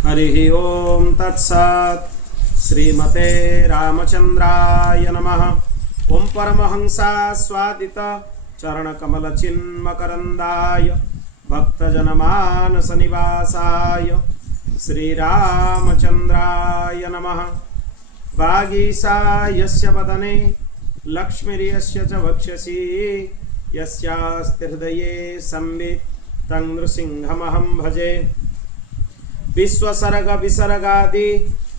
हरि ओम तत्सत्। श्रीमते रामचंद्राय नमः। ओम परमहंसा स्वादित चरणकमल चिन्मकरंदाय भक्तजनमानस निवासाय श्रीरामचंद्राय नमः। वागीसा यस्य वदने लक्ष्मीर्यस्य च वक्षसि यस्यास्ति हृदये संवित् तं नृसिंहमहं भजे। विश्वसर्ग विसर्गादि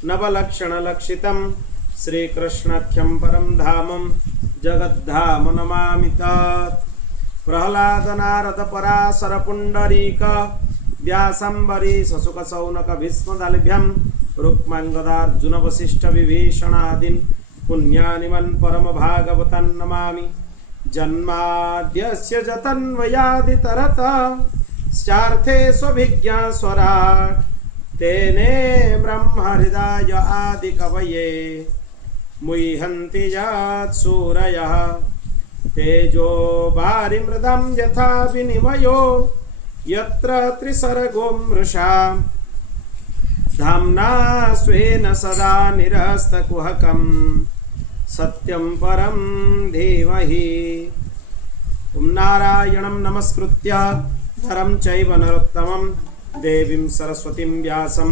नवलक्षण लक्षितं श्रीकृष्णाख्यं परं धामं जगद्धाम नमामि तत्। प्रह्लाद नारद पराशर पुंडरीक व्यासंबरी ससुक सौनक भीष्मदालभ्यं रुक्मांगदार्जुन वसिष्ठ विभीषणादीन् पुण्यानिमन् परम भागवतान् नमामि। जन्माद्यस्य जतन्वयादितरतः स्यार्थे स्वभिज्ञा स्वराट् तेने ब्रह्महृदाय आदिकवये मुह्यन्ति यत्सूरयः। तेजो वारिमृदं यथा विनिमयो यत्र त्रिसर्गो मृषा धाम्ना स्वेन सदा निरस्तकुहकं सत्यं परं धीमहि। ॐ नारायणं नमस्कृत्य नरं चैव नरोत्तमं देवीं सरस्वतीं व्यासं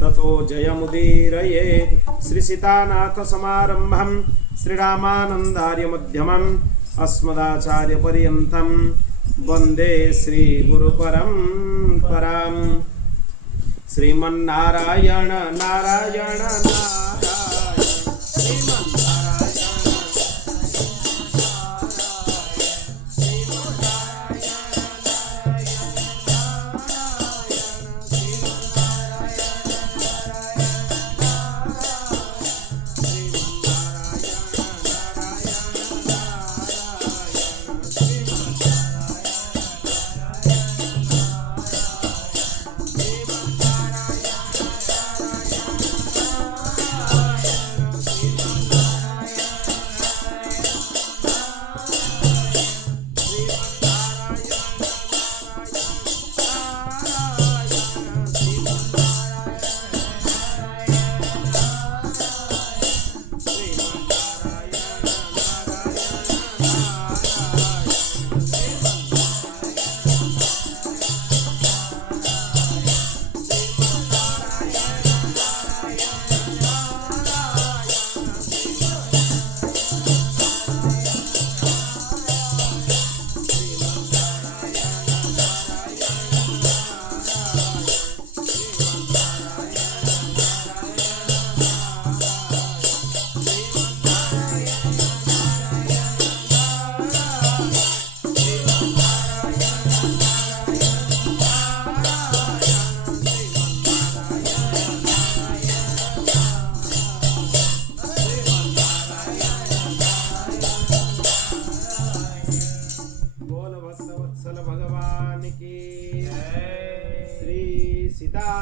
ततो जयमुदीरयेत्। श्रीसीतानाथसमारम्भं श्रीरामानन्दार्यमध्यमम् अस्मदाचार्यपर्यन्तं वन्दे श्रीगुरुपरम्पराम्। श्रीमन्नारायण नारायण नारायण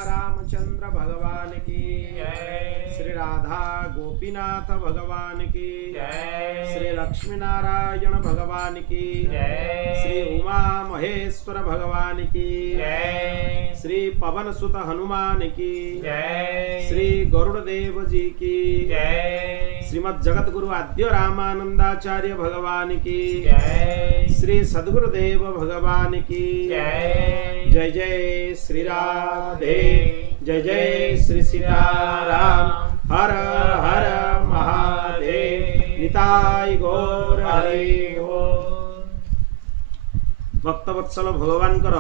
रामचंद्र भगवान की जय। श्री राधा गोपीनाथ भगवान की जय। श्री लक्ष्मी नारायण भगवान की जय। श्री उमा महेश्वर भगवान की जय। श्री पवन सुत हनुमान की जय। श्री गरुड़ देव जी की जय। श्रीमद् जगत गुरु आद्य रामानंदाचार्य भगवान की जय। श्री सद्गुरुदेव भगवान की जय। जय जय श्री राधे जय जय श्री सीताराम। हर हर महादेव। निताय गौर हरि बोल। भक्तवत्सल भगवानकर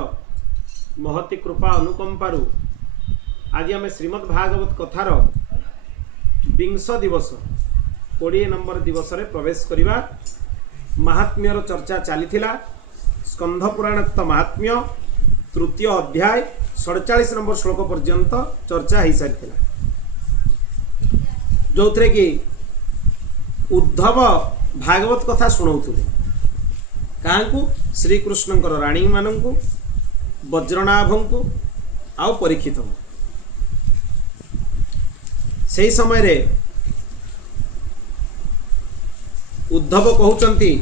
महती कृपा अनुकंपारु आज आम श्रीमद् भागवत कथार 20 दिवस 20 नंबर दिवस रे प्रवेश करिबा। महात्म्यर चर्चा चलीथिला। स्कंध पुराणोक्त महात्म्य तृतीय अध्याय 47 नंबर श्लोक पर्यंत चर्चा हो सारी, जो थे कि उद्धव भागवत कथा शुणाउथुले क्या श्रीकृष्ण राणी मानू वज्रनाभ को आउ परीक्षित से समय रे उद्धव कहते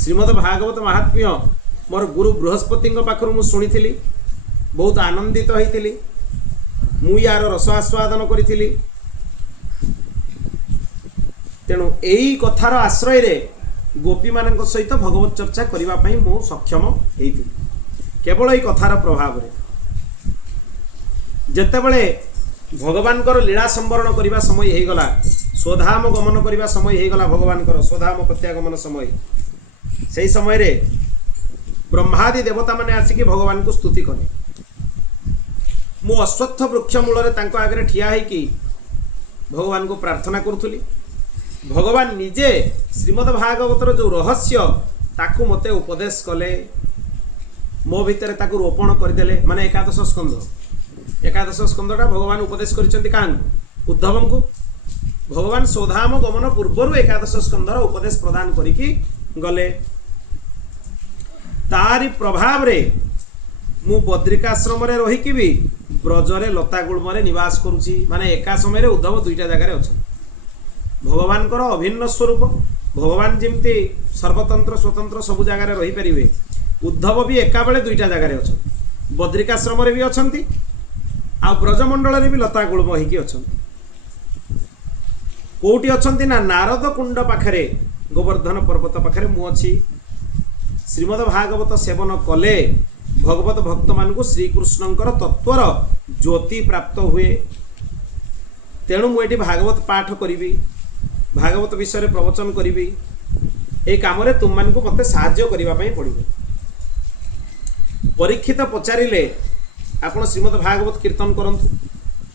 श्रीमद् भागवत महात्म्य मोर गुरु बृहस्पति पाखर मुझे शुणी बहुत आनंदित होती मु यार रस आस्वादन करी। तेणु यही कथार आश्रय रे गोपी मान सहित भगवत चर्चा करने मु सक्षम होती केवल यही कथार प्रभाव रे। जेतेबेले भगवान लीला संवरण करने समय हो गला, स्वधाम गमन करने समय हो गला, भगवान स्वधाम प्रत्यागमन समय, से समय रे ब्रह्मादि देवता माने आसिकी भगवान को स्तुति कले। मु अश्वत्थ वृक्ष मूल आगे ठिया होइकी भगवान को प्रार्थना करुथुली। भगवान निजे श्रीमद् भागवतर जो रहस्य ताकू मते उपदेश कले, मो भितर ताकू रोपण करदेले। माने एकादश स्कंदटा भगवान उपदेश करिसेंती काहन उद्धव को। भगवान स्वधाम गमन पूर्वर एकादश स्कंदर उपदेश प्रदान करिकी गले। तारी प्रभाव रे मु बद्रिकाश्रम रे रहिकी भी ब्रजरे लता गुल्म रे निवास करुची। माने एका समय रे उद्धव दुईटा जगह रे अछि। भगवान कर अभिन्न स्वरूप, भगवान जमती सर्वतंत्र स्वतंत्र सब जगह रे रही परिवे, उद्धव भी एका बेले दुईटा जगह रे अछि। बद्रिकाश्रम रे भी अछंती आ ब्रजमंडल रे भी लता गुल्म होइकी अछंती। कोउटी अछंती ना नारद कुंड पाखरे, गोवर्धन पर्वत पाखरे मु अछि। श्रीमद् भागवत सेवन कले भगवत भक्त मानकु श्रीकृष्णंकर तत्वर ज्योति प्राप्त हुए। तेणु मुझे भागवत पाठ करी, भागवत विषय प्रवचन करी। ए काम रे तुम मानकु मते साहाय्य करिबा पई पड़िबो। परीक्षित पचारिले आपण श्रीमद् भागवत कीर्तन करंतु,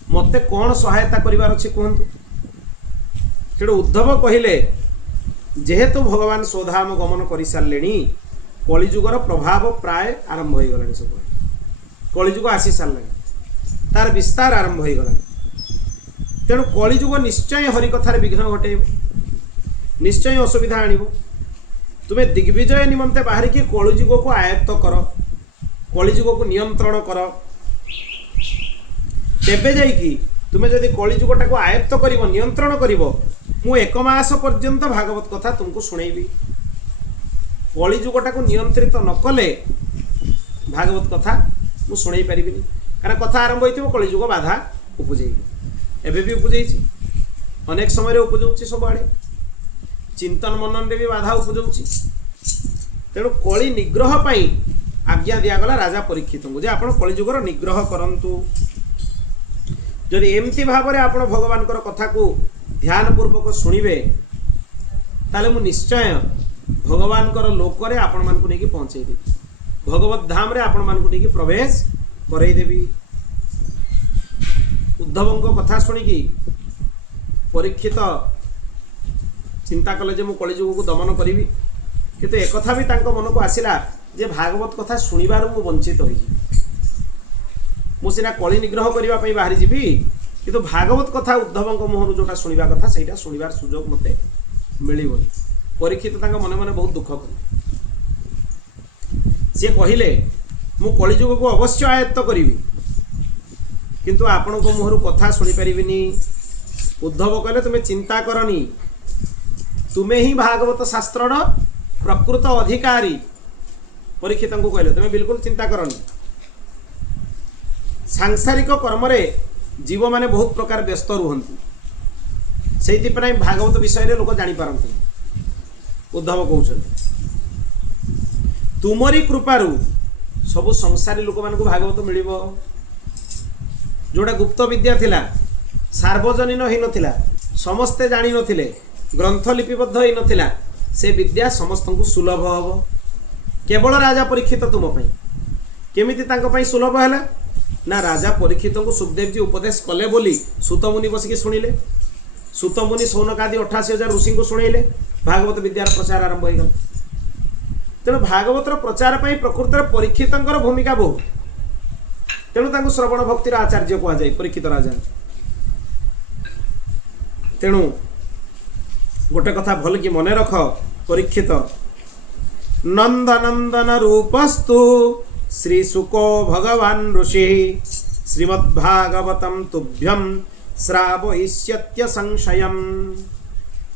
मते कौन सहायता करिवार अछि कहंतु। तेणु उद्धव कहिले जेहेतु भगवान स्वधाम गमन करि सारलेनी, कलिजुगर प्रभाव प्राय आरंभ हो गलानी। सब कलिजुग आसी सारलानी, तार विस्तार आरंभ हो गलानी। तेणु कलिजुग निश्चय हरिकथार विघ्न घटे, निश्चय असुविधा आणिबो। तुमे दिग्विजय निमंते बाहर की कलिजुग को आयत्त कर, कलिजुग को नियंत्रण कर, तेबे जाइकी तुमे जदि कलिजुगटा को आयत्त करिवो, नियंत्रण करिवो, मु एक मास पर्यंत भागवत कथा तुमको सुनेबी। कलिजुगटा को नियंत्रित न कले भागवत कथा मु सुनै परिबिनी। कारण कथा आरंभ होइथिबो कलिजुग बाधा उपजेइबो। एबे भी उपजेइछि, अनेक समय रे उपजौछि, सब आड़े चिंतन मनन रे भी बाधा उपजौछि। तेणु कलि निग्रह पई आज्ञा दिया गला राजा परीक्षित को जे आपण कलिजुगर निग्रह करंतु। जदि एमती भाव रे आपण भगवान कर कथा को ध्यान पूर्वक सुनिबे, ताले मु निश्चय भगवान कर लोक रे आपण मान को नेकी पहुंचै देबी, भगवत धाम रे आपण मान को नेकी प्रवेश करई देबी। उद्धव को कथा सुनिकी परीक्षित चिंता कले जे मु कलिजुग को दमन करिवि। किंतु एक कथा भी तांको मन को आसिला जे भागवत कथा सुनिबार मु वंचित होई, मु सिना कलि निग्रह करिबा पई बाहरी जिबी, किंतु भागवत कथा उद्धव को मुहरु जोटा सुनिबा कथा सेटा सुनिबार सुजोग मते मिलिबोनी। परीक्षित तांको मने मने बहुत दुख कले। से कहिले मु कलिजुग को अवश्य आयत्त करिवि, किंतु आपण को मुहरु कथा सुनि परिबिनी। उद्धव कहले तुमे चिंता करनी, तुमे ही भागवत शास्त्र प्रकृत अधिकारी। परीक्षित को कहले तुमे बिल्कुल चिंता करनी। सांसारिक कर्म रे जीव माने बहुत प्रकार व्यस्त रुहंती, सेति पय भागवत विषय रे लोक जानि पारंती। उद्धव कहउछन्ती तुमरी कृपारु सब संसारी लोक मान को भागवत मिलिबो। जोड़ा गुप्त विद्या थिला, सार्वजनीन ही नथिला, समस्ते जानि नथिले, ग्रंथ लिपिबद्ध ही नथिला, से विद्या समस्त को सुलभ हबो। केवल राजा परीक्षित तुम पई केमिति तांको पई सुलभ हैला ना, राजा परीक्षित को सुखदेव जी उपदेश कले बोली सुतमुनि बसिके सुनिले। सुतमुनि सौनकादि 88,000 ऋषि को सुनैले, भागवत विद्यार प्रचार आरंभ हो गला। तेणु भागवतर प्रचार पई प्रकृतर परीक्षितंकर भूमिका बहुत। तेणु तांको श्रवण भक्तिर आचार्य कहा जाए परीक्षित राजा। तेणु गोटे कथा भल कि मन रख परीक्षित, नंदनंदन रूपस्तु श्री सुको भगवान ऋषि श्रीमद्भागवतम तुभ्यम श्रावयिष्यत्य संशयम।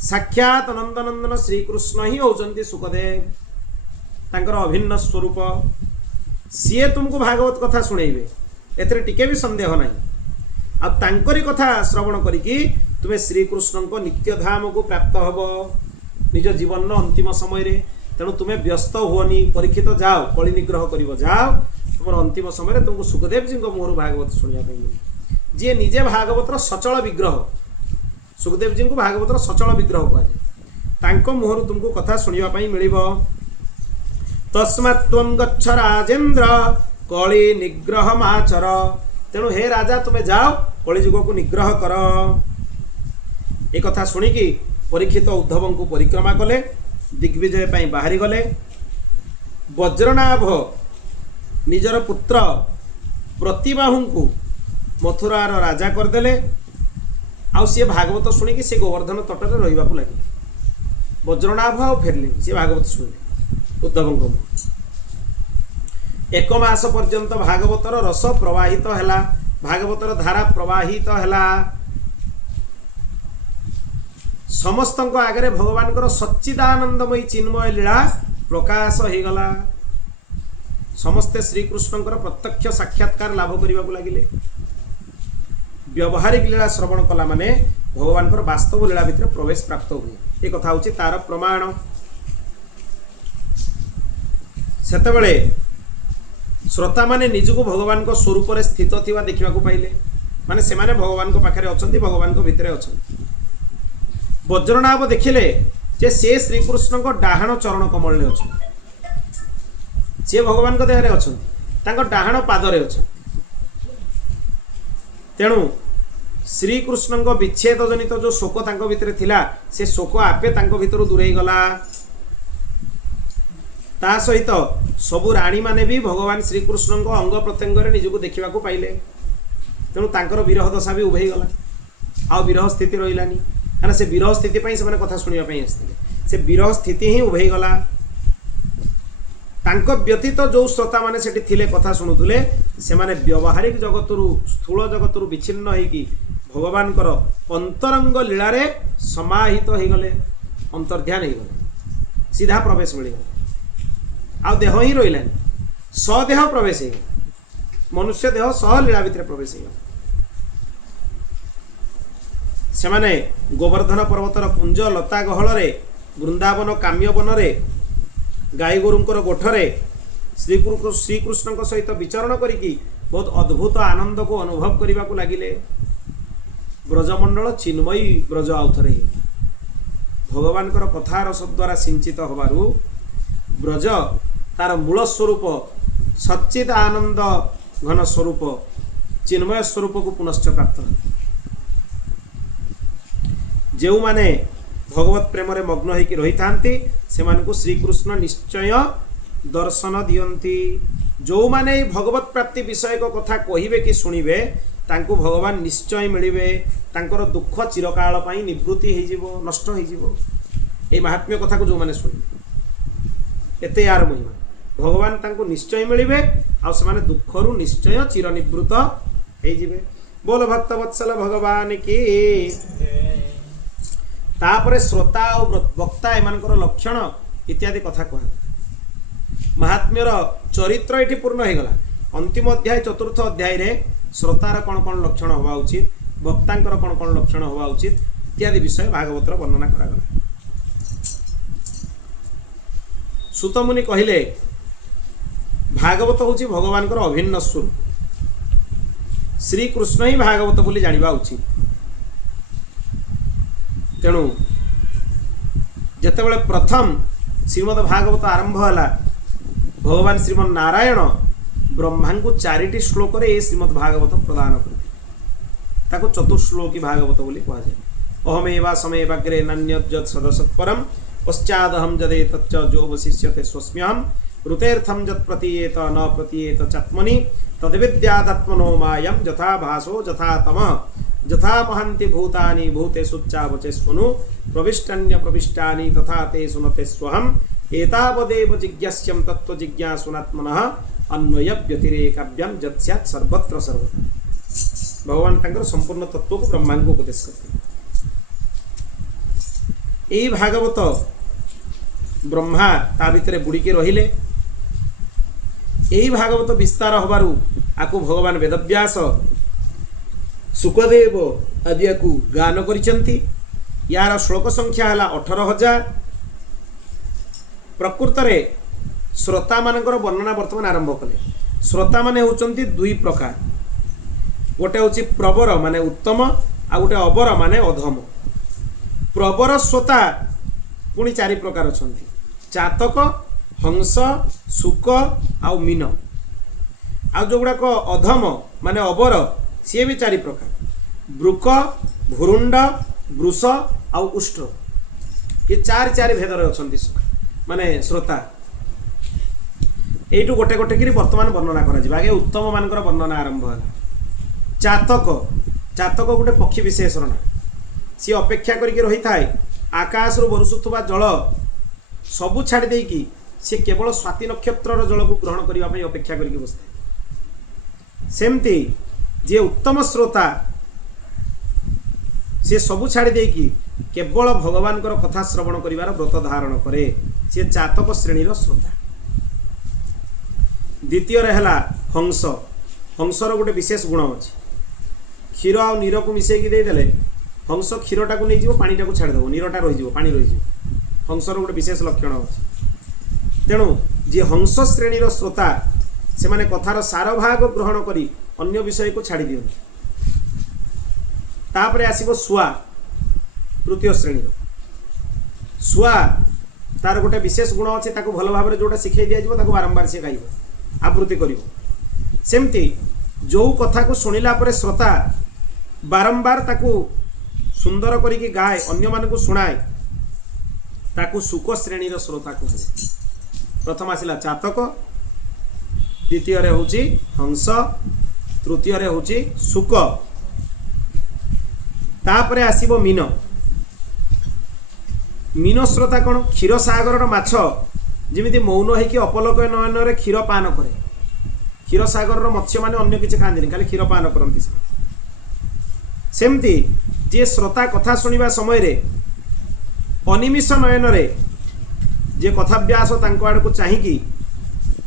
साक्षात नंदनंदन श्रीकृष्ण ही होचंती सुखदेव, तांकर अभिन्न स्वरूप। सीए तुमको भागवत कथा सुनैबे, एथरे टिके भी संदेह नहीं। तांकरी कथा श्रवण करिकी तुमे श्रीकृष्ण को नित्य धाम को प्राप्त हब निज जीवन अंतिम समय रे। तेणु तुमे व्यस्त हुओनी, परीक्षित जाओ कली निग्रह कर जाओ, तुम अंतिम समय तुमको सुखदेव जी मुहर भागवत शुणा मिले। जी निजे भागवतर सचल विग्रह, सुखदेव जी को भागवतर सचल विग्रह कहुए, तांको मुहर तुमको कथा शुणा मिलिबो। तस्मात्त्वं गच्छ राजेन्द्र कली निग्रह माचर। तेणु हे राजा तुमे जाओ कलिजुग को निग्रह कर। एक कथा शुणिकी परीक्षित उद्धव को परिक्रमा कले, दिग्विजय पाई बाहरी गले। वज्रनाभ निजर पुत्र प्रतिबाहु को मथुरार राजा करदेले। आउ सी भागवत शुणिकी से गोवर्धन तटरे रहिबा को लगे। वज्रनाभ आ फेरले सी भागवत शुणिले उद्धव। एक मास पर्यंत भागवतर रस प्रवाहित हैला, भागवतर धारा प्रवाहित हैला। समस्तଙ୍କ आगे भगवान सच्चिदानंदमयी चिन्मय लीला प्रकाश हो गला। समस्ते श्रीकृष्ण प्रत्यक्ष साक्षात्कार लाभ करने को लगिले। व्यवहारिक लीला श्रवण कला माने भगवान वास्तव लीला भितर प्रवेश प्राप्त हुए। एक कथा होची तार प्रमाण। सेतेबेले श्रोता माने निजको भगवान को स्वरूप रे स्थित थिवा देखिबा को पाइले, माने से माने भगवान को पाखरे अछंती, भगवान को भितरे अछंती। वज्रनाभ देखिले जे से श्रीकृष्ण को डाहाण चरण कमल ने अछंती, से भगवान को देहरे अछंती, तांको डाहाण पादरे अछंती। तेणु श्रीकृष्ण को विच्छेद जनित जो शोक तांको भितरे थिला, से शोक आपे तांको भितरु दूरेई गला। ता सहित सबु राणी माने भी भगवान श्रीकृष्ण को अंग प्रत्यंग निजको देखा पाइले। तेणु तांकर विरह दशा भी उभे गला, आउ विरह स्थिति रहिलानी, कारण से विरह स्थिति से कथा शुणा आसते, से विरह स्थिति ही उभे गला। तांको व्यतीत जो श्रोता माने सेठी थिले कथा शुणुले, से माने व्यवहारिक जगतरु स्थूल जगतरु विच्छिन्न होइकी भगवान अंतरंग लीला रे समाहित हो गले, अंतर्ध्यान हो गले, सीधा प्रवेश मिलगला। आ देह ही रही सदेह प्रवेश हो, मनुष्य देह सह लीला भितर प्रवेश हो। सेमाने गोवर्धन पर्वतर पुंज लता गहल वृंदावन काम्यवन गाई गोरुंकर गोठरे श्रीकृष्ण सहित विचरण करिकी बहुत अद्भुत आनंद को अनुभव करने को लगिले। ब्रजमंडल चिन्मयी ब्रज आउ थे भगवान कथा रस द्वारा सिंचित होबारु ब्रज तार मूल स्वरूप सच्चित आनंद घन स्वरूप चिन्मय स्वरूप को पुनश्च प्राप्त। जो माने भगवत प्रेम रे मग्न होइकी रही थांती से मानकु श्रीकृष्ण निश्चय दर्शन दियंती। जो माने भगवत प्राप्ति विषय को कथा कहिबे कि सुनिबे तांकु भगवान निश्चय मिलिबे, तांकर दुख चिरकाल पई निवृत्ति हो जिवो, नष्ट हो जिवो। ए महात्म्य कथा को जो माने सुनिबे एते यार महिमा भगवान तांकु निश्चय मिलिबे आ से माने दुखरु निश्चय चिर निवृत्त हो जिवे। बोल भक्त वत्सल भगवान की। तापरे श्रोता और वक्ता एमानकर लक्षण इत्यादि कथा कह महात्म्यर चरित्र ये पूर्ण हो गला। अंतिम अध्याय चतुर्थ अध्याय रे श्रोतार कौन कौन लक्षण हवा उचित, वक्तांकर कौन कौन लक्षण हवा उचित इत्यादि विषय भागवतर वर्णना करागला। सुतमुनि कहिले भागवत होची भगवान अभिन्न स्वरूप, श्रीकृष्ण ही भागवत बोली जानिबा उचित। तेणु जेतेबेले प्रथम श्रीमद् भागवत आरंभ होला भगवान श्रीमन नारायण ब्रह्मा को 4टी श्लोक रे श्रीमद् भागवत प्रदान करते ताको चतुश्लोकी भागवत बोली कहा जाए। अहमेवा समेवाग्रे नान्यज्जत् सदसत्परम पश्चादहम जदे तच्च जो वशिष्यते स्वस्म्यहम ऋतेर्थम जत् प्रतीयेत न प्रतीयेत चात्मनि तद्विद्यादात्मनो मायं यथा भासो यथा तमः यथा महन्ति भूतानि भूतेषु चावचेष्वनु प्रविष्टान्य प्रविष्टानि तथा ते सुनते स्वहम् एतावदेव जिज्ञास्यं तत्त्व जिज्ञासुनात्मनः अन्वय व्यतिरेकाभ्याम यत् सर्वत्र सर्वथा। भगवान तांकर संपूर्ण तत्व को ब्रह्मा को उपदेश करते। यही भागवत ब्रह्मा ता भितर बुड़ीके रहिले। यही भागवत विस्तार होबारु आकु भगवान वेदव्यास सुखदेव आदि या गान करिसेंती। यार श्लोक संख्या है 18,000। प्रकृत रे श्रोता मानकर वर्णना वर्तमान आरंभ कले। श्रोता माने होचंती दुई प्रकार, गोटे होची प्रवर माने उत्तम आ गोटे अबर माने अधम। प्रवर श्रोता पुणी चारि प्रकार अछंती, चातक, हंस, शुक आ मीन। आ जो गुड़ाक अधम माने अबर सी भी चारि प्रकार, ब्रुक, भुरुंड, वृष आ उष्ट। ये चार चारि भेदर अछंती माने श्रोता। एइटु गोटे गोटे करी वर्तमान वर्णना करा जिबा। आगे उत्तम मानकर वर्णना आरंभ होला। चातक, चातक गोटे पक्षी विशेषण ना। सी अपेक्षा करके रही थाए आकाश रु बरसुथुबा जल सबु छाड़ी देकी सी केवल स्वाति नक्षत्र जल को ग्रहण करने पर अपेक्षा करके बसता। सेमती जे उत्तम श्रोता सी सबु छाड़ी देकी केवल भगवान कथा श्रवण करिवार व्रत धारण करे, सी चातक श्रेणीर श्रोता। द्वितीय है हंस। हंसर गोटे विशेष गुण अच्छे, क्षीर आ नीर को मिसेकी देदेले हंस क्षीरटा को नहीं पानीटा को छाड़देव, नीरटा रही पानी रही। हंसर गोटे विशेष लक्षण अच्छे। तेणु जे हंस श्रेणीर श्रोता से माने कथार सार भाग ग्रहण करी अन्य विषय को छाड़ी दियंती। तापरे आसीबो सुआ, तृतीय श्रेणी। सुआ तार गोटे विशेष गुण अच्छे, ताको भल भाव जोटा शिखाई दिया जिवो ताको बारंबार से गाइबो, आवृत्ति करिवो। सेमती जो कथा को सुनिला परे श्रोता बारंबार ताको सुंदर करिके गाए, अन्य मान को सुनाए, ताको सुक श्रेणीर श्रोता को। प्रथम आसिला चातक, द्वितीय रे होची हंस, तृतीय रे होची सुक, तापरे आसीबो मीन। मीन श्रोता कौन? क्षीर सागर माछ जमिति मौन होइकि अपलक नयन रे क्षीर पान करे। क्षीर सागर मत्स्य माने अन्य किछि खांदिनी, खाली क्षीर पान करंती। सेमती जे श्रोता कथा सुनिबा समय रे अनिमिष नयन रे जे कथाभ्यास तांको आड़ को चाहिकी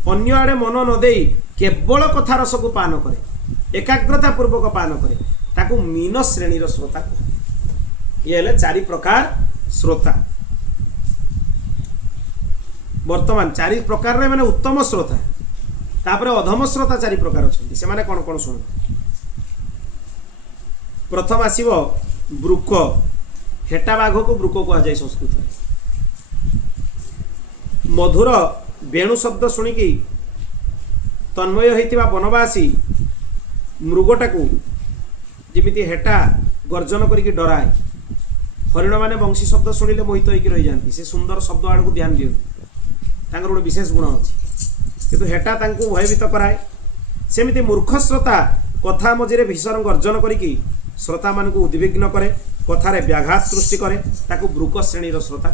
अन्य आड़े मन न देई केवल कथा रस को पान करे, एकाग्रता पूर्वक पान करे, ताकू मीन श्रेणीर श्रोता कहे। ये हेले चारि प्रकार श्रोता। वर्तमान चारि प्रकार रे माने उत्तम श्रोता, तापरे अधम श्रोता चारि प्रकार अछंती। से माने कोन कोन सुन। प्रथम आसीबो ब्रुक। हेटा बाघ को ब्रुक कहा जाए संस्कृत में। मधुर वेणु शब्द शुणिकी तन्मय होइतिबा वनवासी मृगटा को जिमिति हेटा गर्जन करिकी डराए, हरिण माने वंशी शब्द शुणिले मोहित होइकी रही जाती। से सुंदर शब्द आड़ को ध्यान दियंती, तांकर गोटे विशेष गुण अच्छी, किंतु हेटा तांको भयभीत कराए। सेमिति मूर्ख श्रोता कथा मझिरे भीषण गर्जन करिकी श्रोता मान को उद्विग्न करे, कथारे व्याघात सृष्टि करे, ताकू ब्रुक श्रेणीर श्रोता।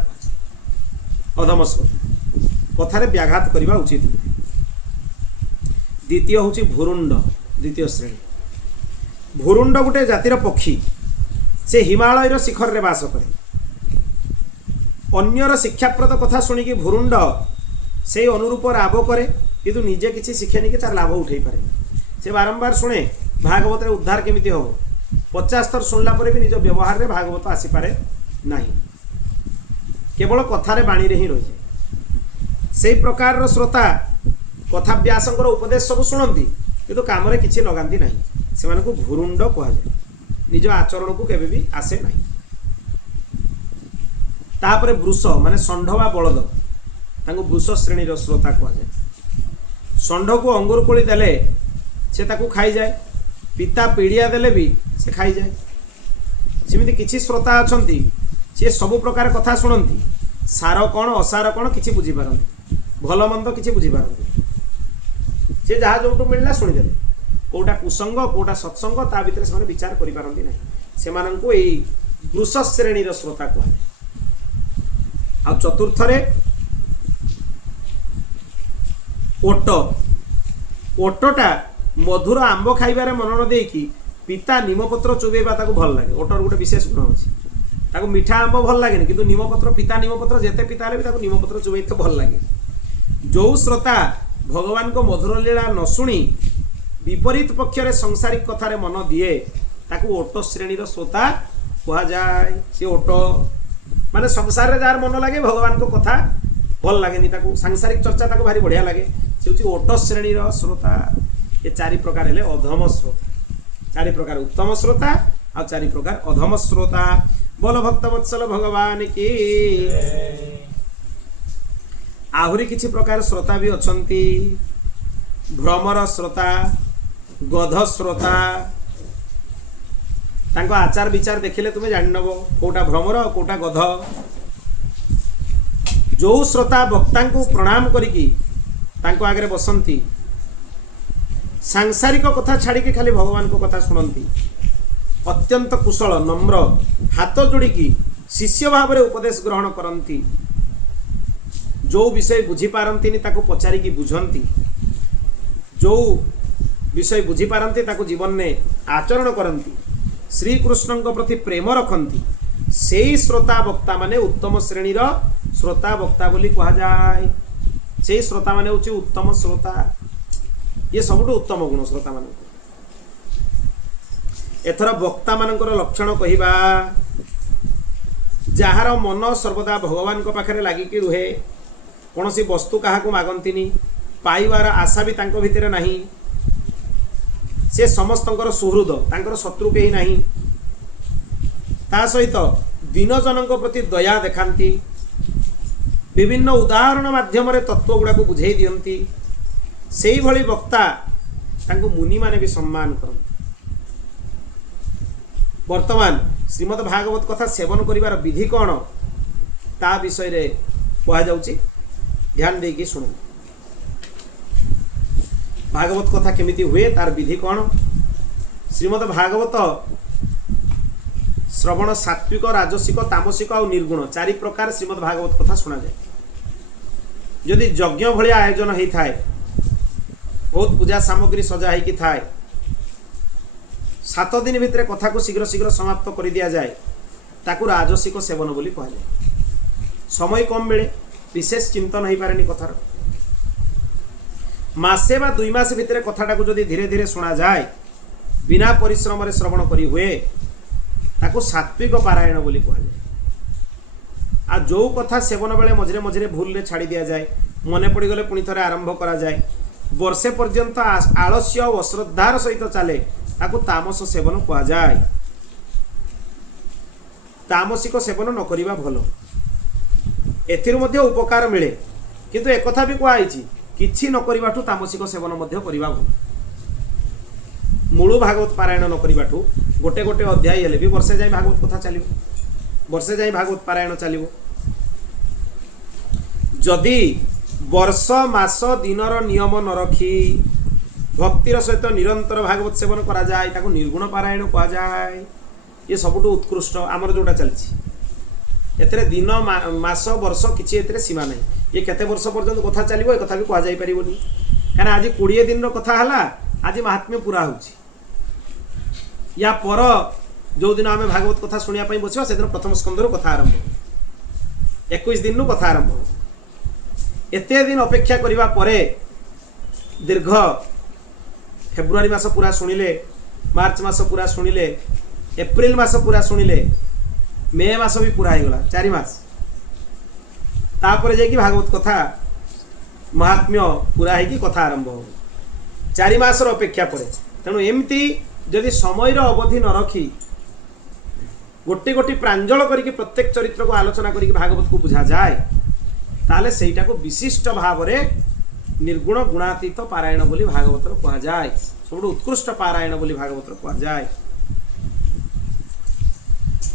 अधम श्रोता कथारे व्याघात करबा उचित। द्वितीय होची भुरुंड, द्वितीय श्रेणी। भुरुंड गोटे जातिर पक्षी, से हिमालयर शिखर रे वास करे। अन्यर शिक्षाप्रद कथा शुणिकी भुरुंड से अनुरूप लाभ करे, किंतु निजे किसी शिखेनी कि तार लाभ उठे पारे। से बारंबार शुणे भागवत रे उद्धार केमिति हो, 50 थर शुणला परे भी निज व्यवहार रे भागवत आसी पारे नाही, केवल कथारे बाणी रे ही रही जाए। से प्रकार श्रोता कथाभ्यासंकर उपदेश सब शुणती, किंतु काम रे किछि लगांती नाही, से मानकु भुरुंड कहा जाए। निज आचरण को केबे भी आसे नाही। तापरे वृष माने षंढ बा बलद, तांको वृष श्रेणीर श्रोता कहा जाए। षंढ को अंगुर कोली देले से ताकू खाई जाए, पिता पीड़िया देले भी से खाई जाए। सेमिति किछि श्रोता अछंती, से सब प्रकार कथा शुणती, सार कौन असार कौन किछि बुझी पारंती, भल मंद किछि बुझी पारंती। से जहाँ जो मिलला शुणीदेले, कोटा कुसंग कोटा सत्संग ता भितर से विचार करि पारंती नाही। से माननकु एई वृष श्रेणीर श्रोता कहा। आ चतुर्थ रे ओट। ओटटा मधुर आंब खाइबारे मन न देकी पिता निमपत्र चुबेबा ताको भल लागे। ओटर गोटे विशेष गुण अछि, ताको मीठा आंब भल लागेनि, किंतु निमपत्र पिता निमपत्र जेते पिता हेले भी ताको निमपत्र चुबेइते भल लागे। जो श्रोता भगवान को मधुर लीला न शुणी विपरीत पक्षरे सांसारिक कथारे मन दिए, ताकू ओटो श्रेणी श्रोता कह जाए। सी ओटो माने संसार जार मन लगे भगवान को कथा भल लगे ताकू सांसारिक चर्चा ताकू भारी बढ़िया लगे से हूँ ओटो श्रेणी श्रोता। ये चारि प्रकार हेले अधम श्रोता, चारि प्रकार उत्तम श्रोता आ चारि प्रकार अधम श्रोता। बोलो भक्त वत्सल भगवान की। आहुरी किछि प्रकार श्रोता भी अछंती। भ्रमर श्रोता, गध श्रोता, तांको आचार विचार देखिले तुम्हें जान नबो कोटा भ्रमर कोटा गध। जो श्रोता वक्ता को प्रणाम करिकी तांको आगे बसंती, सांसारिक कथा छाड़ी के खाली भगवान को कथा सुनती, अत्यंत कुशल नम्र हाथ जोड़िकी शिष्य भाव में उपदेश ग्रहण करती, जो विषय बुझी पारंती ताको पचारिकी बुझंती, जो विषय बुझी पारंती ताको जीवन में आचरण करती, श्री कृष्ण प्रति प्रेम रखती, से श्रोता वक्ता माने उत्तम श्रेणी श्रोता वक्ता बोली कहा जाए। से श्रोता माने होची उत्तम श्रोता। ये सबुठु उत्तम गुण श्रोता मान। एथर वक्ता मानकर लक्षण कहिबा, जहार मन सर्वदा भगवान को पाखरे लागिकी रुहे, कौन सी वस्तु काहाकू मागंतीनी, पाइबार आशा भी तांको भितरे नहीं, से समस्तंकर सुहृद, तांकर शत्रु केही नहीं, ता सहित दीन जनक प्रति दया देखांती, विभिन्न उदाहरण माध्यम तत्व गुड़ा को बुझाई दियंती, से ही भली वक्ता तांको मुनि माने भी सम्मान करते। वर्तमान श्रीमद् भागवत कथा सेवन करिवार विधि कौन ता विषय रे कहा जाउची, ध्यान देकी सुनो। भागवत कथा केमिति हुए तार विधि कौन। श्रीमद् भागवत श्रवण सात्विक, राजसिक, तामसिक और निर्गुण चारि प्रकार श्रीमद् भागवत कथा सुना जाए। जदि यज्ञ भलिया आयोजन होई थाए, बहुत पूजा सामग्री सजा होई थाए, 7 दिन भितर कथा को शीघ्र शीघ्र समाप्त कर दिया जाए, ताकू राजसिक सेवन बोली कह जाए। समय कम मिले, विशेष चिंतन हो पारे कथार। मासे बा 2 मास भितर कथाटा को जदि धीरे धीरे सुना जाए, बिना परिश्रम रे श्रवण करी हुए, ताकू सात्विक पारायण बोली कह जाए। आ जो कथा सेवन बेले मझे मझे भूल रे छाड़ी दिया जाए, मने पड़ी गले पुणी थरे आरंभ करा जाए, वर्षे पर्यंत आलस्य और अश्रद्धार सहित चले, ताकू तामस सेवन कह जाए। तामसिक सेवन न करिबा भलो, एथिरु मध्ये उपकार मिले, किंतु एक कथा भी कहाइछि किछि न करिबाठु तामसिक सेवन मध्ये करिबा भलो। मूल भागवत पारायण न करिबाठु गोटे गोटे अध्याय हेले भी वर्षे जाई भागवत कथा चलिबो, वर्षे जाई भागवत पारायण चलिबो। जदि वर्ष मास दिनर नियम न रखी भक्तिर सहित निरंतर भागवत सेवन करा जाए, ताको निर्गुण पारायण कहा जाए। ये सबुठु उत्कृष्ट आमर जोटा चलछि। एतरे दिन मास वर्ष किछि एतरे सीमा नहीं, ये केते वर्ष पर्यंत कथा चलिबो ए कथा भी कहा जाई परिबोनी। काना आज 20 दिन रो कथा हला, आज महात्म्य पूरा होछि। या पर जो दिन आमे भागवत कथा सुनिया पई बसिबा, से दिन प्रथम स्कंदर कथा आरंभ, 21 दिन नु कथा आरंभ। एते दिन अपेक्षा करिबा परे दीर्घ फेब्रुआरी मास पूरा सुनिले, मार्च मास पूरा सुनिले, एप्रिल मास पूरा सुनिले, मे मास भी पूरा हो गला, 4 मास तापर जाकि भागवत कथा महात्म्य पूरा है कि कथा आरंभ हो, 4 मास अपेक्षा पड़े। तेणु एमती जदि समय अवधि न रखी गोटे गोटे प्रांजल करके प्रत्येक चरित्र को आलोचना करके भागवत को बुझा जाए, ताले सेटा को विशिष्ट भाव में निर्गुण गुणातीत पारायण बोली भागवत कह जाए। सब उत्कृष्ट पारायण बोली भागवत कह जाए।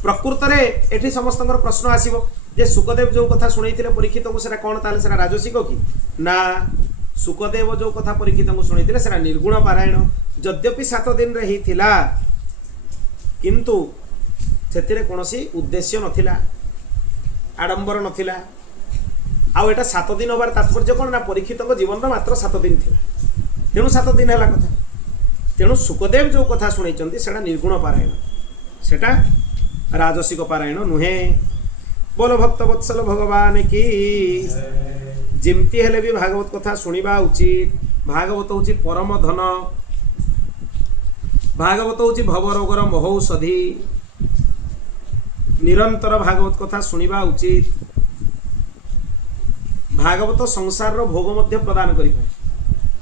प्रकृत में एठी समस्त प्रश्न आसीबो जे सुखदेव जो कथा शुणैथिले परीक्षित को सेटा कोन, ताले सेटा राजसिक कि ना? सुखदेव जो कथा परीक्षित को शुणैथिले सेटा निर्गुण पारायण। यद्यपि 7 दिन रे ही थिला, किंतु सेतिरे कोनोसी उद्देश्य नथिला, आडंबर नथिला। आउ एटा 7 दिन होबार तात्पर्य कोन ना? परीक्षित को जीवन रो मात्र 7 दिन थिला, तेणु 7 दिन हैला कथा। तेणु सुखदेव जो कथा शुणैचंती सेटा निर्गुण पारायण, सेटा राजसिक पारायण नुहे। बोलो भक्त वत्सल भगवान की। जिमती हेले भी भागवत कथा शुणिबा उचित। भागवत होची परम धन। भागवत हूँ भवरोगर महौषधि निरंतर भागवत कथा शुणा उचित। भागवत संसार भोग मध्य प्रदान करें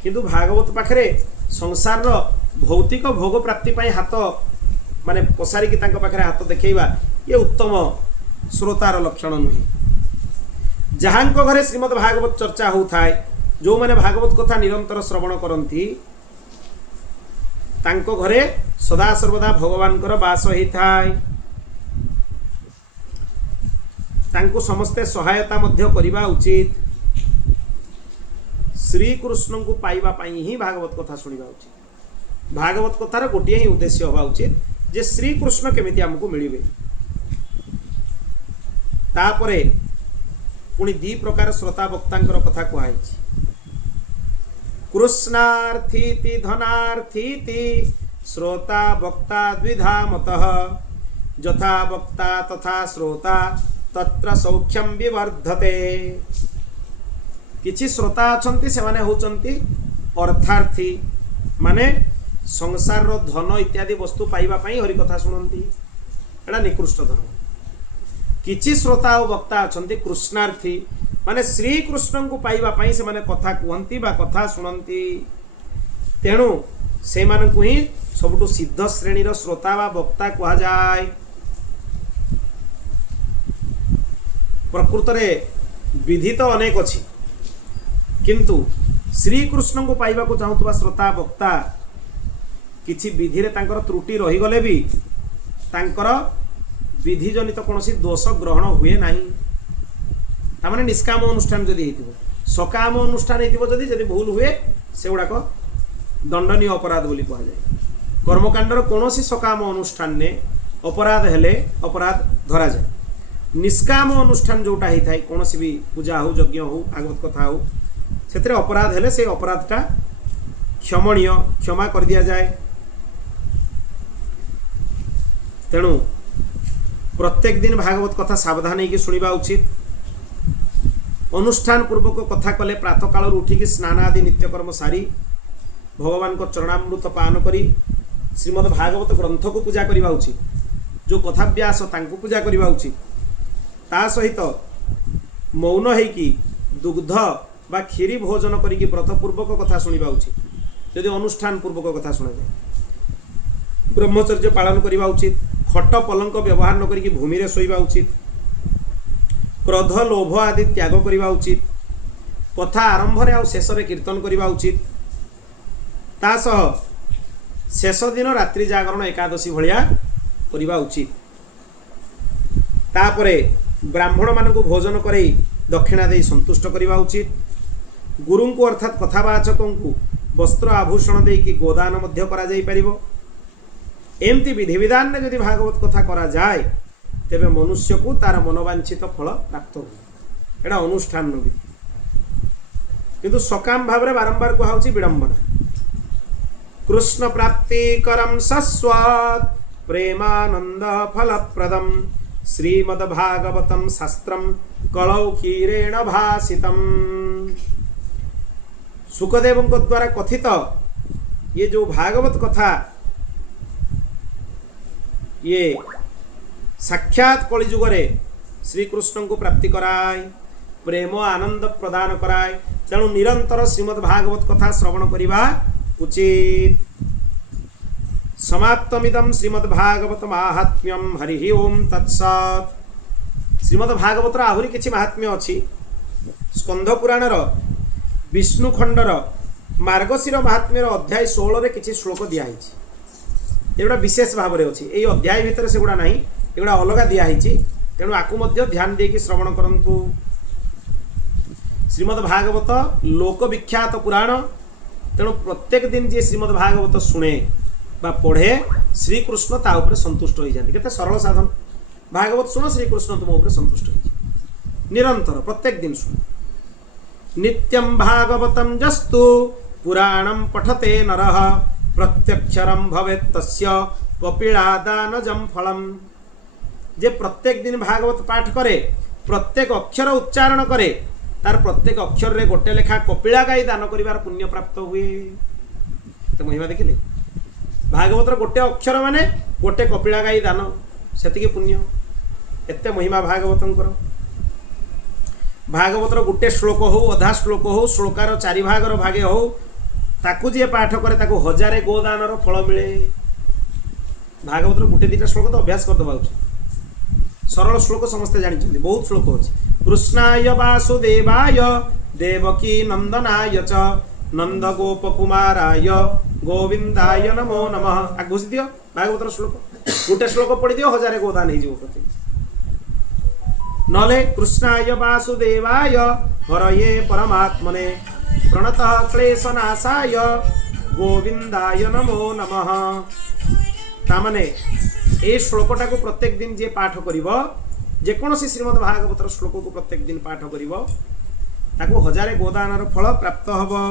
किंतु भागवत पाखरे संसार भौतिक भोग प्राप्ति पाई हाथ माने पसारिकी तांको पाखरे हाथ देखैबा ये उत्तम श्रोतार लक्षण नुहे। जहांको घरे श्रीमद् भागवत चर्चा होउथाय जो माने भागवत कथा निरंतर श्रवण करंती तांको घरे सदा सर्वदा भगवानकर वास होइथाय। तांको समस्ते सहायता मध्य करिबा उचित। श्री कृष्ण को पाइबा पाई ही भागवत कथा शुणिबा उचित। भागवत कथार गोटे ही उद्देश्य होगा उचित जे श्री कृष्ण केमिति हमको मिलिबे। तापरे पुणी दी प्रकार श्रोता वक्तांकर कथा कुहाइछि। कृष्णार्थीति धनार्थीति श्रोता वक्ता द्विधा मतः यथा वक्ता तथा श्रोता तत्र सौख्यम विवर्धते। किछि श्रोता अछंती से माने होचंती अर्थार्थी माने संसार रो धन इत्यादि वस्तु पाइबा पई हरि कथा सुनंती एटा निकृष्ट धर्म। किछि श्रोता और वक्ता अछंती कृष्णार्थी माने श्री कृष्ण को पाइबा पई से माने कथा कहंती बा कथा सुनंती। तेणु से मानकु ही सबटु सिद्ध श्रेणी रो श्रोता बा वक्ता कहा जाय। प्रकृत रे विधि तो अनेक अछि किंतु श्री कृष्ण को पाइबा को चाहूतबा श्रोता वक्ता किछि विधि रे तांकर त्रुटि रही गले भी तांकर विधि जनित कोनोसी दोष ग्रहण हुए नाही। तामाने निष्काम अनुष्ठान जदि हेतिबो सकाम अनुष्ठान हेतिबो जदि भूल हुए सेगुडा को दंडनीय अपराध बोली कहा जाए। कर्मकांडर कोनोसी सकाम अनुष्ठान ने अपराध हेले अपराध धरा जाए। निष्काम अनुष्ठान जोटा ही थाए कोनोसी भी पूजा हो यज्ञ हो भागवत कथा हो सेतरे अपराध हेले से अपराधटा क्षमणीय क्षमा कर दिया जाए। तेणु प्रत्येक दिन भागवत कथा सावधान होकर शुणा उचित। अनुष्ठान पूर्वक कथा कले प्रातः काल उठिकी स्नान आदि नित्यकर्म सारी भगवान को चरणामृत पान करी श्रीमद् भागवत ग्रंथ को पूजा करने उचित। जो कथाव्यास तांको पूजा करने उचित। ता सहित मौन होइकी दुग्ध बा क्षीरी भोजन करिकी व्रत पूर्वक कथा शुणा उचित। यदि अनुष्ठान पूर्वक कथा शुणा जाए ब्रह्मचर्य पालन करने उचित। खट पलंक व्यवहार न करिकी भूमि रे सोइबा उचित। क्रोध लोभ आदि त्याग करने उचित। कथा आरंभ रे आ शेष रे कीर्तन करने उचित। ता सह शेष दिन रात्रि जागरण एकादशी भलिया करने उचित। तापरे ब्राह्मण मान को भोजन करई दक्षिणा दे संतुष्ट करने उचित। गुरु को अर्थात कथावाचकों को वस्त्र आभूषण दे कि गोदान मध्य करा जाई परिबो। एमती विधि विधान ने यदि भागवत कथा करा जाए तेबे मनुष्य को तार मनोवांछित फल प्राप्त हो। एटा अनुष्ठान विधि किंतु सकाम भाव रे बारंबार कहाउची विडंबना। कृष्ण प्राप्ति करम सस्वत प्रेमानंद फलप्रदम श्रीमद् भागवतम शास्त्रम कलौ क्षीरेण भासितम। सुखदेव द्वारा कथित ये जो भागवत कथा ये साक्षात कलिजुग रे श्री कृष्ण को प्राप्ति कराए प्रेम आनंद प्रदान कराए। तेणु निरंतर श्रीमद् भागवत कथा श्रवण करिबा उचित। समाप्तमिदं श्रीमद् भागवत माहात्म्यम हरि ओम तत्सत्। श्रीमद् भागवतर आहुरी किछि महात्म्य अछि। स्कंध पुराणर विष्णु खंडर मार्गशीर महात्म्यर अध्याय 16 रे किछि श्लोक दिया हिछि। एगुड़ा विशेष भाव में अच्छी यही अध्याय भितर से गुड़ा नहीं एगुड़ा अलग दिखाई। तेणु आपको मध्य ध्यान देकी श्रवण करंतु। श्रीमद् भागवत लोक विख्यात पुराण। तेणु प्रत्येक दिन जी श्रीमद् भागवत शुणे बा पढ़े श्रीकृष्ण ता उपरे संतुष्ट हो जाते। केते सरल साधन भागवत शुण श्रीकृष्ण तुम उपरे संतुष्ट हो निरंतर प्रत्येक दिन शुण। नित्यं भागवतं जस्तु पुराणं पठते नरः प्रत्यक्षरम भवेत् तस्य कपिलादानजं फलम। जे प्रत्येक दिन भागवत पाठ करे प्रत्येक अक्षर उच्चारण करे तार प्रत्येक अक्षर रे गोटे लेखा कपिला गाई दान करिवार पुण्य प्राप्त हुए। तो महिमा देखिले भागवतर गोटे अक्षर माने गोटे कपिला गाई दान सेतिके पुण्य एते महिमा भागवतंकर भागवतर गोटे श्लोक हो अधा श्लोक हो श्लोकार चारि भागर भागे हो ताकू जे पाठ करे ताकू 1000 गोदानर फल मिले भागवतर गोटे दुटा श्लोक तो अभ्यास करदबा उचित सरल श्लोक समस्त जानिछन्ति बहुत श्लोक अछि कृष्णाय वासुदेवाय देवकी नंदनाय च नंद गोप कुमाराय गोविंदाय नमो नमः आ घोषि दियो भागवतर श्लोक गोटे श्लोक पढ़ी दियो 1000 गोदान हो जीव प्रति नले कृष्णाय वासुदेवाय हरये परमात्मने प्रणतः क्लेशनाशाय गोविंदाय नमो नमः तामने ए श्लोकटा को प्रत्येक दिन जे पाठ करिवो जे कोनोसी श्रीमद् भागवतर श्लोक को प्रत्येक दिन पाठ करिवो ताको 1000 गोदानर फल प्राप्त हबो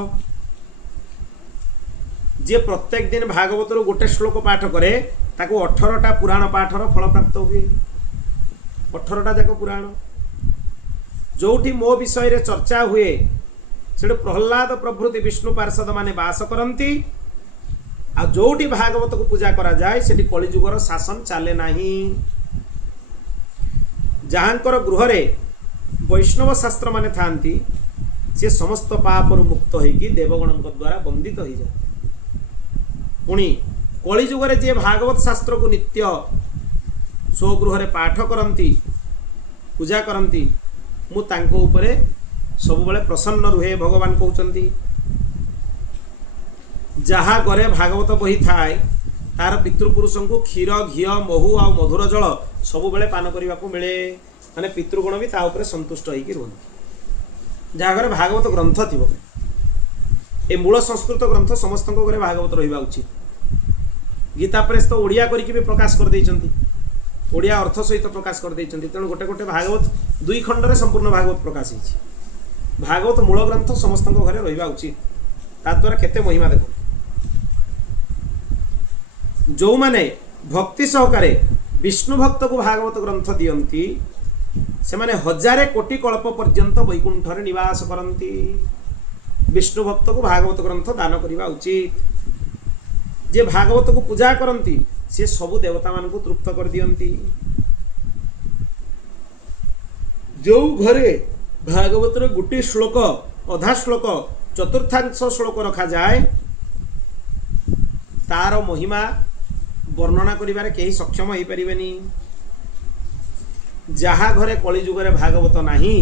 जे प्रत्येक दिन भागवतर गोटे श्लोक पाठ करे ताको 18टा पुराण पाठर फल प्राप्त हुए 18टा जाक पुराण जोठी मो विषय रे चर्चा हुए से प्रहलाद प्रभृति विष्णु पार्षद माने वास करती आ जोठी भागवत को पूजा करा जाए सेठी कलिजुगर शासन चले नाही जहांकर गृह रे वैष्णव शास्त्र माने थांती से समस्त पाप रु मुक्त होइकी देवगणों द्वारा वंदित हो जाए पुणी कलिजुगर जे भागवत शास्त्र को नित्य स्वगृह रे पाठ करती पूजा करती मु तांको उपरे सब बेले प्रसन्न रुहे भगवान कहउचंती जहा घरे भागवत बही थाए तार पितृपुरुषों को क्षीर घी महू आ मधुर जल सब बेले पान करने को मिले माने पितृगण भी ता उपरे संतुष्ट होइकी रुहନ୍ତି जहा घरे भागवत ग्रंथ थिबो ए मूल संस्कृत ग्रंथ समस्त घरे भागवत रहिबा उचित गीता प्रेस तो ओडिया करिकि भी प्रकाश कर दैचंती ओडिया अर्थ सहित प्रकाश कर दैचंती तेणु गोटे गोटे भागवत 2 खंड संपूर्ण भागवत प्रकाश होइछि भागवत मूल ग्रंथ समस्त घरे रहिबा उचित ता द्वारा केते महिमा देखो जो माने भक्ति सहकारे विष्णु भक्त को भागवत ग्रंथ दियंती से माने 1000 कोटि कल्प पर्यंत वैकुंठ रे निवास करंती विष्णु भक्त को भागवत ग्रंथ दान करिबा उचित जे भागवत को पूजा करंती से सबु देवता मान को तृप्त कर दियंती जो घरे भागवतर गोटे श्लोक अधा श्लोक चतुर्थांश श्लोक रखा जाए तार महिमा वर्णना करिबारे केही सक्षम होई परिबेनी जहा घरे कलिजुगरे भागवत नाही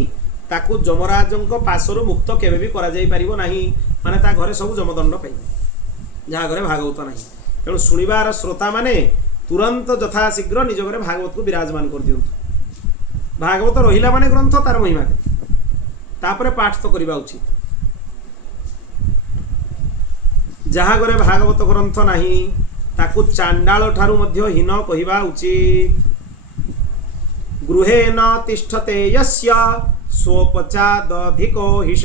ताकू जमराजंक पासरु मुक्त केबे भी करा जाई परिबो नाही माने ता घरे सब जमदंड पाई जहा घरे भागवत नाही तेणु शुणिबार श्रोता माने तुरंत यथाशीघ्र निज घरे भागवत को विराजमान कर दियंतु भागवत रहिला माने ग्रंथ तार महिमा तापरे पाठ तो करिबा उचित जहा घरे भागवत ग्रंथ नाही ताकू चांडाल ठारू मध्य हीन कहिबा उचित गृहे न तिष्ठते यस्य स्वोपचादधिको हिष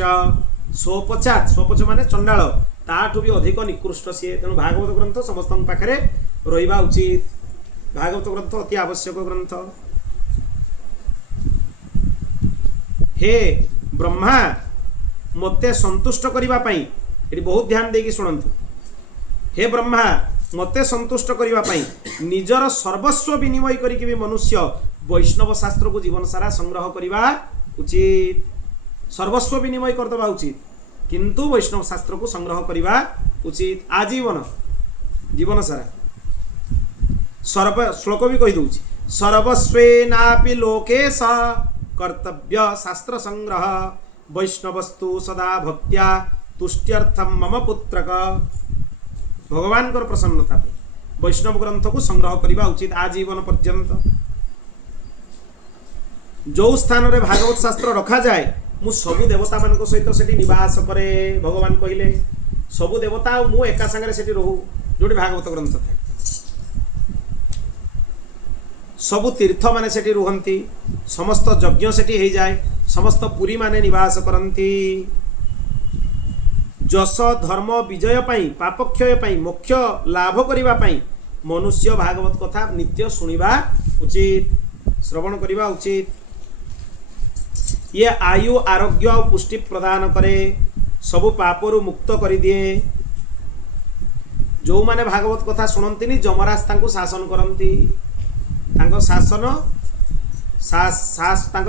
स्वोपच माने चंडाल ताठू भी अधिक निकृष्ट सी तेणु भागवत ग्रंथ समस्त पाखे रहिबा उचित भागवत ग्रंथ अति आवश्यक ग्रंथ हे ब्रह्मा मते संतुष्ट करिबा पई एटी बहुत ध्यान देकी सुनंतु हे ब्रह्मा मते संतुष्ट करिबा पई निजर सर्वस्व विनिमय करिकि भी मनुष्य वैष्णव शास्त्र को जीवन सारा संग्रह करिबा उचित सर्वस्व विनिमय करदबा उचित किंतु वैष्णव शास्त्र को संग्रह करिबा उचित आजीवन जीवन सारा सर्व श्लोक भी कहि दउछि सर्वस्वेनापि लोकेश कर्तव्य शास्त्र संग्रह वैष्णवस्तु सदा भक्त्या तुष्ट्यर्थम मम पुत्रक भगवान कर प्रसन्नता पे वैष्णव ग्रंथ को संग्रह करिबा उचित आजीवन पर्यंत जो स्थान रे भागवत शास्त्र रखा जाए मु सबु देवता मान सहित सेठी निवास करे भगवान कहले सबु देवता मु एका संगे सेठी रहू जोटी भागवत ग्रंथ थाए सबु तीर्थ माने सेठी रुहंती समस्त यज्ञ सेठी हो जाए समस्त पुरी माने निवास करंती जस धर्म विजय पाई पापक्षय पाई मोक्ष लाभ करिबा पाई मनुष्य भागवत कथा नित्य सुनिबा उचित श्रवण करिबा उचित ये आयु आरोग्य और पुष्टि प्रदान करे सबु पापरु मुक्त कर दिए जो माने भागवत कथा शुणती जमराज तांको शासन करती शासन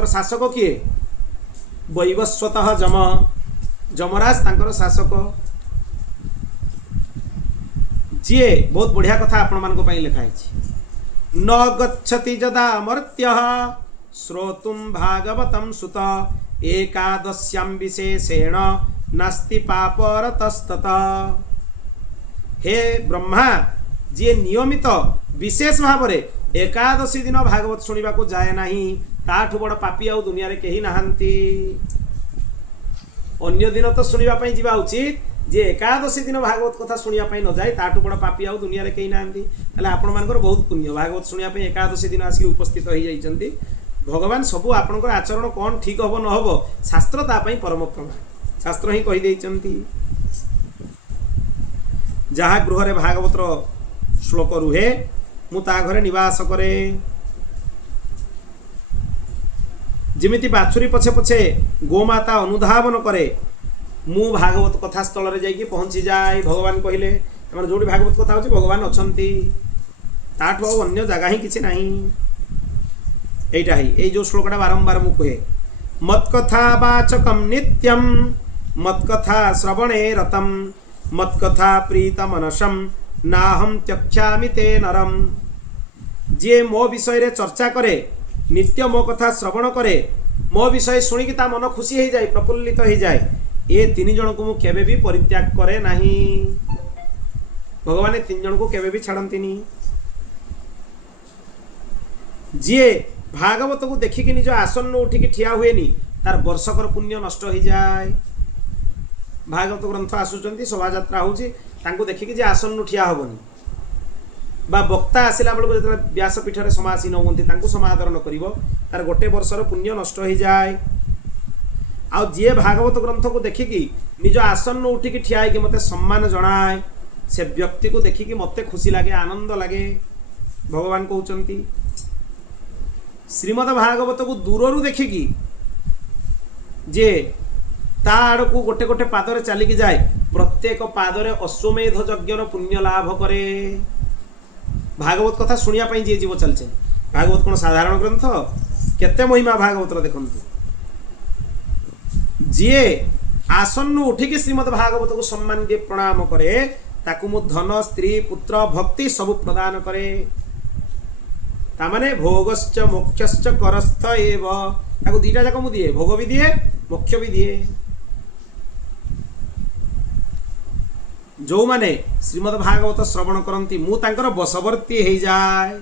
शासक किए वैवस्वतः जमराज तांकर शासक जी बहुत बढ़िया कथा आपण मान लिखाई न गच्छति जदा मर्त्यः श्रोतुं भागवतं सुत एकादश्यां विशेषेण नास्ति पापरतस्तत। हे ब्रह्मा जी नियमित विशेष भाव में एकादशी दिन भागवत शुणा को जाए नहीं ताठू बड़ पापी आउ दुनिया रे कहीं नहांती। अन्य दिन तो शुणापी जावा उचित जे एकादशी दिन भागवत कथा शुणापी न जाए ताठू बड़ पापी आउ दुनिया रे कहीं नहांती। आपण मानकर बहुत पुण्य भागवत शुणापी एकादशी दिन आसिक उपस्थित हो जाइछंती। भगवान सबू आपणकर आचरण कौन ठीक हम न हम शास्त्र तापाई परम प्रमाण शास्त्र ही कही देइछंती। जहाँ गृह भागवतर श्लोक रुहे मु ता घरे निवास करे। जिमिति बाछुरी पछे पछे गोमाता अनुधावन करे मु भागवत कथा स्थल रे जाइए पहुँची जाए। भगवान कहले जो भागवत कथा होची भगवान अछंती ताठू अन्य जगह ही किछि नहीं। एटा ही ए जो श्लोकटा बारंबार मु कहे मत्कथा वाचकम नित्यम मत्कथा श्रवणे रतम मत्कथा प्रीत मनसम नाहम त्यक्षामि ते नरम। जे मो विषय रे चर्चा करे नित्य मो कथा श्रवण करे मो विषय शुणिकी ता मन खुशी हो जाए प्रफुल्लित हो जाए ए तीन जन को मु केबे भी परित्याग करे नहीं। भगवान तीन जन को केबे भी छाड़ंतीनी। जे भागवत को देखिकी निज आसन उठिकी ठिया हुएनी तार वर्षकर पुण्य नष्ट हो जाए। भागवत ग्रंथ आसुचंती शोभा यात्रा होची तांको देखिकी जे आसन ठिया होबनी बा वक्ता आसिला बेलको जेतले व्यासपीठ रे समासीन होंती तांको समादरण करिवो तार गोटे वर्षर पुण्य नष्ट हो जाए। आ जे भागवत ग्रंथ को देखिकी निज आसन उठिकी ठिया होइकी मते सम्मान जणाए से व्यक्ति को देखिकी मते खुशी लागे आनंद लागे। भगवान कहउचंती श्रीमद् भागवत को दूररू देखिकी जे ता आड़कू गोटे गोटे पादरे चलिकी जाए प्रत्येक पादरे अश्वमेध यज्ञर पुण्य लाभ करे। भागवत कथा शुणिया जी जीव चलचे भागवत कौन साधारण ग्रंथ केते महिमा भागवत देखंतु। जी आसन उठिकी श्रीमद् भागवत को सम्मान दिए प्रणाम करे ताकू मु धन स्त्री पुत्र भक्ति सब प्रदान करे। तामाने भोगश्च मोक्षश्च करस्थ एव ताकू दीटा जाक मु दिए भोग भी दिए मोक्ष भी दिए। जो माने श्रीमद् भागवत श्रवण करती मु तांकर बसवर्ती हो जाए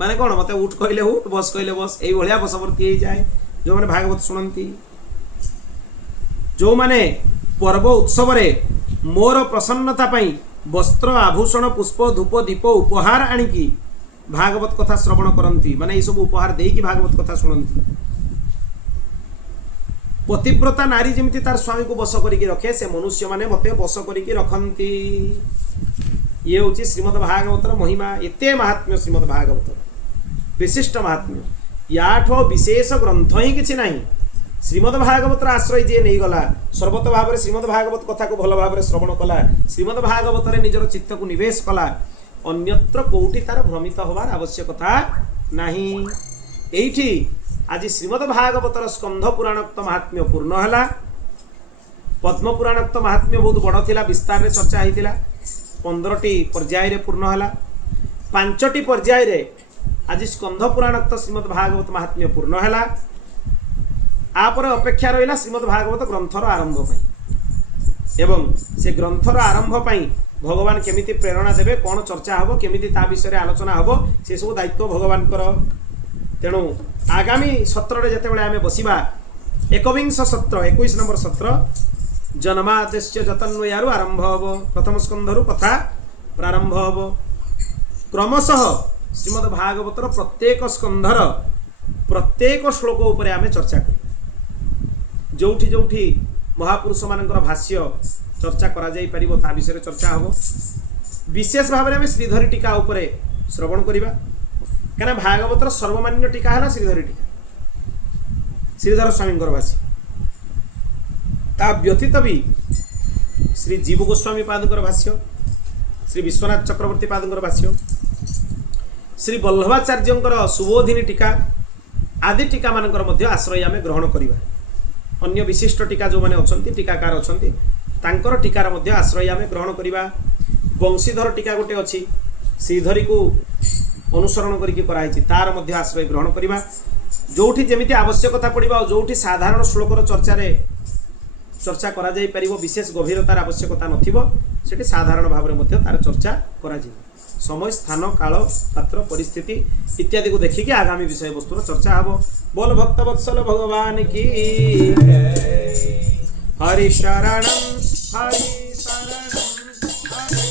माने कौन मते उठ कहले उठ बस कहले बस यही भाया बसवर्ती हो जाए। जो माने भागवत शुणती जो माने पर्व उत्सव रे मोर प्रसन्नता पाई वस्त्र आभूषण पुष्प धूप दीप उपहार आनिकी भागवत कथा श्रवण करती माने ये सब उपहार देकी भागवत कथा शुणती। पतिव्रता नारी जमी तार स्वामी को बस करके रखे से मनुष्य माने मते बस करके रखती। ये हूँ श्रीमद् भागवतर महिमा एते महात्म्य श्रीमद् भागवत विशिष्ट महात्म्य याठो विशेष ग्रंथ ही किसी नहीं। श्रीमद् भागवतर आश्रय जी नहीं गला सर्वत भाव में श्रीमद् भागवत कथा को भल भाव में श्रवण कला श्रीमद् भागवत निजर चित्त को निवेश कला अन्यत्र कोउठी तार भ्रमित होवार आवश्यकता नहीं। एठी आज श्रीमद् भागवतर स्कंध पुराणोक्त महात्म्य पूर्ण है। पद्म पुराणोक्त महात्म्य बहुत बड़ थिला विस्तार रे चर्चा होता 15टी पर्याय रे पूर्ण है। 5टी पर्याय रे आज स्कंध पुराणोक्त श्रीमद् भागवत महात्म्य पूर्ण है। आपर अपेक्षा रहा श्रीमद् भागवत ग्रंथर आरंभ पाई एवं से ग्रंथर आरंभ पाई भगवान केमिति प्रेरणा देवे कौन चर्चा हम केमिति ता विषय आलोचना हम से सब दायित्व भगवान कर। तेणु आगामी सत्र जिते आम बसवा 21 सत्र 21 नंबर सत्र जन्मादेश्य जतन्वयारु आरंभ हम प्रथम स्कंधरु कथा प्रारंभ हम क्रमशः श्रीमद् भागवतर प्रत्येक स्कंधर प्रत्येक श्लोक उपरे आम चर्चा कर जोठी जोठी महापुरुष मानकर भाष्य चर्चा करा जाई परिबो ता विषय चर्चा हम विशेष भाव में श्रीधरी टीका उपरे श्रवण करिबा कहना भागवतर सर्वमान्य टीका है श्रीधरी टीका श्रीधर स्वामी भाष्य ता व्यतीत भी श्री जीव गोस्वामी पादुकर भाष्य श्री विश्वनाथ चक्रवर्ती पादंकर भाष्य, श्री वल्लभाचार्यंकर सुबोधिनी टीका आदि टीका मानकर मध्य आश्रय आमे ग्रहण करिबा। अन्य विशिष्ट टीका जो माने अछंती टीकाकार अछंती तांकर टीकार मध्य आश्रय आमे ग्रहण करिबा। वंशीधर टीका गोटे अछि, श्रीधरी को अनुसरण करिके कराइछि, तार मध्य आश्रय ग्रहण करिबा। जोठी जेमिति आवश्यकता पड़िबा, जोठी साधारण श्लोकर चर्चा करा जाई परिबो, विशेष गभीरतार आवश्यकता नथिबो, सेठी साधारण भाव मध्य तार चर्चा करा जिवो। समय स्थान काल पात्र परिस्थिति इत्यादि को देखिके आगामी विषय वस्तुर चर्चा हबो। बोल भक्त वत्सल भगवान की हरि शरणं हरि शरणं हरि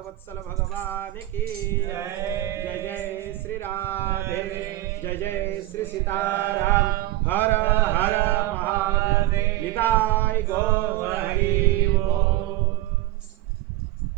वत्सल भगवान की जय जय श्री राधे जय जय श्री सीताराम हर हर महादेव निताय गौर हरि।